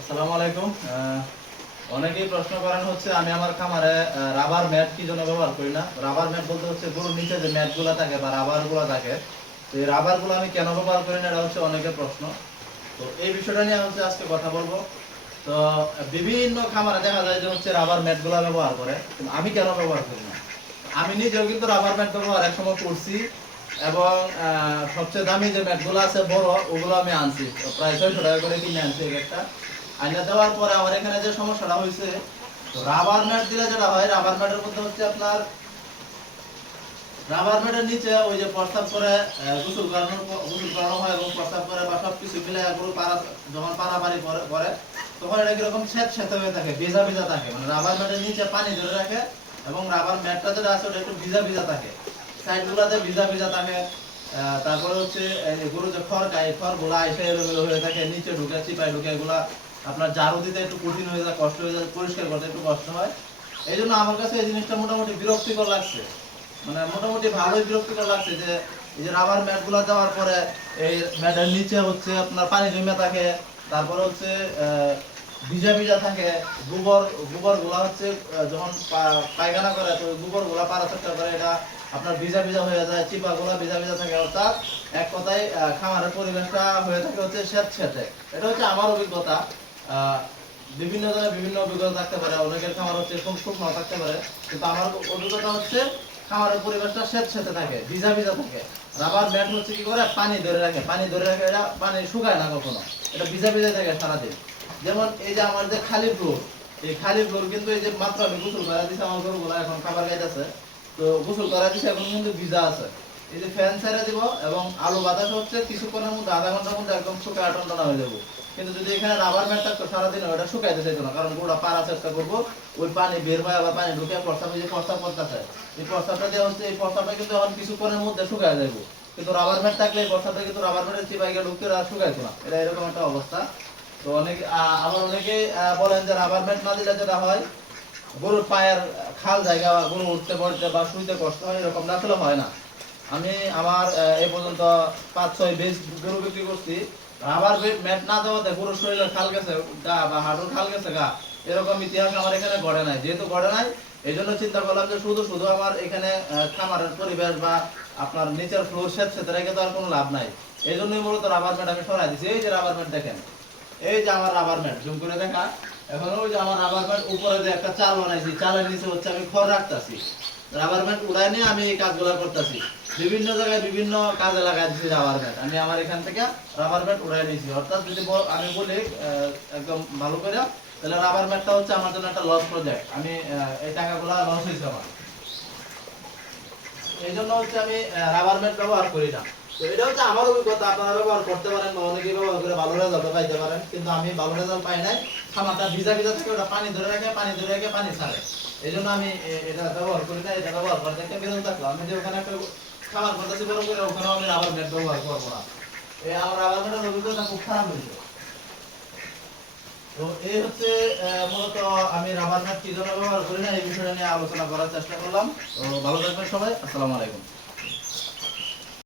আসসালামু আলাইকুম। অনেকেই প্রশ্ন করেন হচ্ছে আমি আমার খামারে রাবার ম্যাট কি জন্য ব্যবহার করি না। রাবার ম্যাট বলতে হচ্ছে গরুর নিচে যে ম্যাটগুলো থাকে বা রাবারগুলো থাকে, তো এই রাবারগুলো আমি কেন ব্যবহার করি না, এটা হচ্ছে অনেকের প্রশ্ন। তো এই বিষয়টা নিয়ে হচ্ছে আজকে কথা বলবো। তো বিভিন্ন খামারে দেখা যায় যে হচ্ছে রাবার ম্যাটগুলো ব্যবহার করে, কিন্তু আমি কেন ব্যবহার করি না। আমি নিজেও কিন্তু রাবার ম্যাট ব্যবহার একসময় করছি, এবং সবচেয়ে দামি যে ম্যাটগুলো আছে বড়, ওগুলো আমি আনছি প্রায় 600 টাকা করে কিনে আনছি একটা। আইনা দেওয়ার পরে আমার এখানে যে সমস্যাটা হয়েছে, রাবার ম্যাট দিলে যেটা হয়, রাবার ম্যাটের মধ্যে হচ্ছে আপনার রাবার ম্যাটের নিচে ওই যে প্রস্তাব করে গোসল করানো হয় এবং প্রস্তাব করে বা সবকিছু মিলে গরু পাড়া, যখন পাড়াপাড়ি করে তখন এটা কিরকম স্যাঁতস্যাঁতে হয়ে থাকে, ভিজা ভিজা থাকে। মানে রাবার ম্যাটের নিচে পানি ধরে রাখে এবং রাবার ম্যাটটা যেটা আছে ওটা একটু ভিজা ভিজা থাকে, সাইড গুলাতে ভিজা ভিজা থাকে। তারপরে হচ্ছে গরু যে খড় খায়, খড় গুলা এসে এলোমেলো হয়ে থাকে, নিচে ঢুকে চিপায় ঢুকে, এগুলা আপনার ঝাড়ু দিতে একটু কঠিন হয়ে যায়, কষ্ট হয়ে যায়, পরিষ্কার করতে একটু কষ্ট হয়। এই জন্য আমার কাছে এই জিনিসটা মোটামুটি বিরক্তিকর লাগছে। মানে মোটামুটি ভালোই বিরক্তিকর লাগছে যে এই যে রাবার ম্যাট গুলা দেওয়ার পরে এই ম্যাটের নিচে হচ্ছে আপনার পানি জমে থাকে, তারপরে হচ্ছে ভিজা ভিজা থাকে। গোবর গোবর গুলা হচ্ছে যখন পায়খানা করে, তো গোবর গুলা পাড়া চেষ্টা করে, এটা আপনার ভিজা ভিজা হয়ে যায়, চিপা গুলা ভিজা ভিজা থাকে। অর্থাৎ এক কথায় খামারের পরিবেশটা হয়ে থাকে হচ্ছে স্যাঁতস্যাঁতে। এটা হচ্ছে আমার অভিজ্ঞতা। আহ, বিভিন্ন জনের বিভিন্ন অভিজ্ঞতা থাকতে পারে, অনেকের খামার হচ্ছে শুকনো থাকতে পারে, কিন্তু আমার অভিজ্ঞতা হচ্ছে খামারের পরিবেশটা স্যাঁতস্যাঁতে থাকে, ভিজা ভিজা থাকে। রাবার ম্যাট হচ্ছে কি করে, পানি ধরে রাখে, পানি ধরে রাখে, এটা পানি শুকায় না কখনো, এটা ভিজা ভিজা থাকে সারাদিন। যেমন এই যে আমার যে খালি ফ্লোর, এই খালি ফ্লোর কিন্তু এই যে মাত্র আমি গোসল করা দিচ্ছি, আমার গরুগুলা এখন খাবার খাইতেছে, তো গোসল করা দিচ্ছি, এখন কিন্তু ভিজা আছে। এই যে ফ্যান ছেড়ে দিব এবং আলো বাতাস হচ্ছে কিছুক্ষণের মধ্যে, আধা ঘন্টার মধ্যে একদম শুকায় টনটনা হয়ে যাবো। কিন্তু যদি এখানে রাবার ম্যাট থাকতো সারাদিন ওটা শুকাইতে চাইতো না, কারণ গরুটা পাড়ার চেষ্টা করবো, ওই পানি বের হয় আবার পানি ঢুকে প্রস্তাব, যে প্রস্তাব করতেছে, এই প্রস্তাবটা দেওয়া হচ্ছে, এই প্রস্তাবটা কিন্তু এখন কিছুক্ষণের মধ্যে শুকায় যাবো। কিন্তু রাবার ম্যাট থাকলে এই প্রস্তাবটা কিন্তু রাবার ম্যাটের চিপাইকে ঢুকতে আর শুকাইতো না, এটা এরকম একটা অবস্থা। তো অনেকে আবার অনেকে বলেন যে রাবার ম্যাট না দিলে যেটা হয়, গরুর পায়ের খাল জায়গা, গরু উঠতে পড়তে বা শুইতে কষ্ট হয়, এরকম না আসলে হয় না। আমি আমার এই পর্যন্ত 5-6 বেশ গরু বিক্রি করছি, রাবার ম্যাট না দেওয়াতে গরুর শরীরে খাল গেছে গা বা হাঁটুর খাল গেছে গা, এরকম ইতিহাস আমার এখানে ঘটে নাই। যেহেতু ঘটে নাই, এই জন্য চিন্তা করলাম যে শুধু শুধু আমার এখানে খামারের পরিবেশ বা আপনার নিচের ফ্লোর সেতে রেখে তো আর কোনো লাভ নাই। এই জন্যই মূলত রাবার ম্যাট আমি সরাই দিচ্ছি। এই যে রাবার ম্যাট দেখেন, এই যে আমার রাবার ম্যাট, জুম করে দেখা, এখন ওই যে আমার রাবার ম্যাট উপরে যে একটা চাল বানাইছি, চালের নিচে হচ্ছে আমি খড় রাখতেছি, রাবার ম্যাট উড়াই নিয়ে আমি এই কাজগুলো করতেছি। বিভিন্ন জায়গায় বিভিন্ন কাজে লাগাই দিচ্ছি রাবার ম্যাট, আমি আমার এখান থেকে রাবার ম্যাট উড়াই নিয়েছি। অর্থাৎ যদি আমি বলি একদম ভালো করে, তাহলে রাবার ম্যাটটা হচ্ছে আমার জন্য একটা লস প্রজেক্ট। আমি এই টাকাগুলো লস হয়েছে আমার, এই জন্য হচ্ছে আমি রাবার ম্যাট ব্যবহার করি না। তো এটা হচ্ছে আমার অভিজ্ঞতা, আপনারা ব্যবহার করতে পারেন বা অনেকেই ব্যবহার করে ভালো রেজাল্ট পাইতে পারেন, কিন্তু আমি ভালো রেজাল্ট পাই নাই। খামারটা ভিজা ভিজা থেকে ওটা পানি ধরে রাখে, পানি ধরে রাখে, পানি ছাড়ে। এই জন্য আমি এটা ব্যবহার করি না। এটা ব্যবহার করতে একটা বিরত থাকলো, আমি যে ওখানে একটা খামার করতেছি বড় করে, ওখানেও আমি রাবার ম্যাট ব্যবহার করবো না। এই আমার রাবার ম্যাটের অভিজ্ঞতা খুব খারাপ হয়েছে। তো এই হচ্ছে মূলত আমি রাবার ম্যাট কি জন্য ব্যবহার করি না, এই বিষয়টা নিয়ে আলোচনা করার চেষ্টা করলাম। তো ভালো থাকবেন সবাই, আসসালামু আলাইকুম।